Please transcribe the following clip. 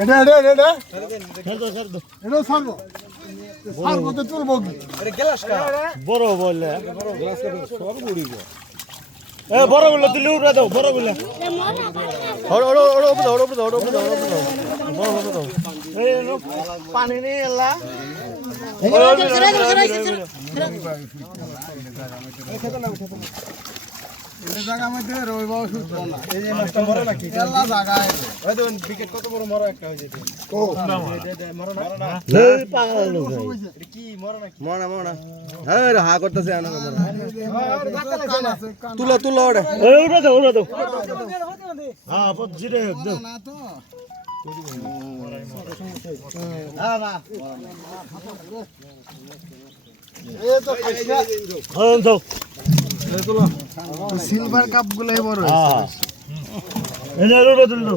এটা এটা এটা এটা ছাড়বো ছাড়বো তো তুলবো কি বড় বললে এ বড় গুলো তুলি উড়ে দাও বড় গুলো পানি নেই এলা এটা জায়গা মধ্যে রইব সুস্থ না এই যে মাছটা মরে নাকি এলা জায়গায় ওই দেখুন বিকেট কত বড় মরা একটা হয়ে যেতে ও মরা না এই পাগল লোক এটা কি মরা নাকি মরা হ্যাঁ হা করতেছে আনা তুলো তুলো ওরে এই উড়ে দাও হ্যাঁ পথ জিরে দাও না তো এই তো হ্যাঁ দাও সিলভার কাপ গুলাই বড় হ্যাঁ এই উড়ে দিল